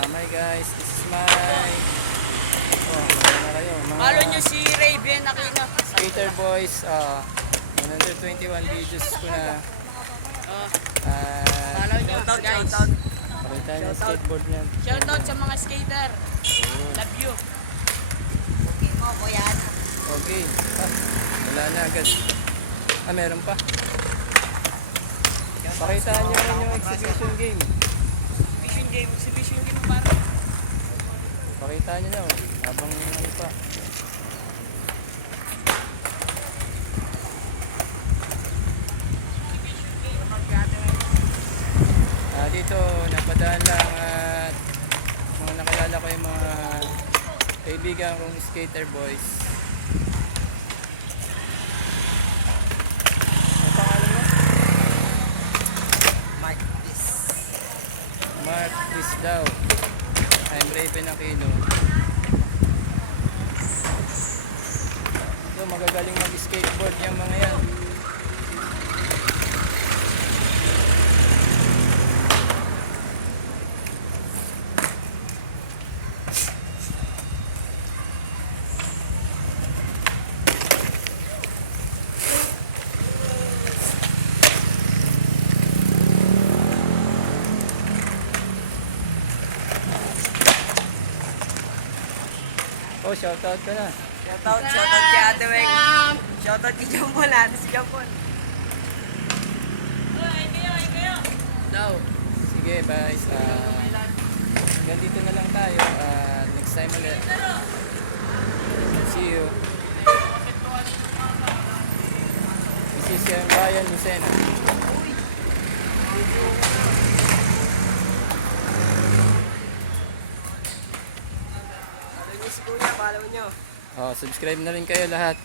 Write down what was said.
My guys, this is my na kayo, Follow mga nyo si Raven Aquino. skater boys. 121 videos ko na. Follow nyo guys. Pakita niyo yung skateboard niyan. Shoutout sa mga skater. Love you. Okay mo, kuya. Okay. Wala na agad. Meron pa. Pakitaan niyo rin yung exhibition game. Exhibition game para. Pakitaan niyo na. Habang ano pa. Dito napadaan lang at mga nakilala ko yung mga kaibigan kong skater boys. Ang pangalan mo? Mark Chris daw. I'm Raven Aquino. So magagaling mag-skateboard yung mga yan. Oh, shoutout ka na. Shoutout kay Ate Weng. Shoutout kay Jampon, ate si Jampon. Daw. Sige, guys. Ganito na lang tayo. Next time ulit. See you. This is yung Ryan Lucena. Follow nyo si Kuya, follow nyo. Subscribe na rin kayo lahat.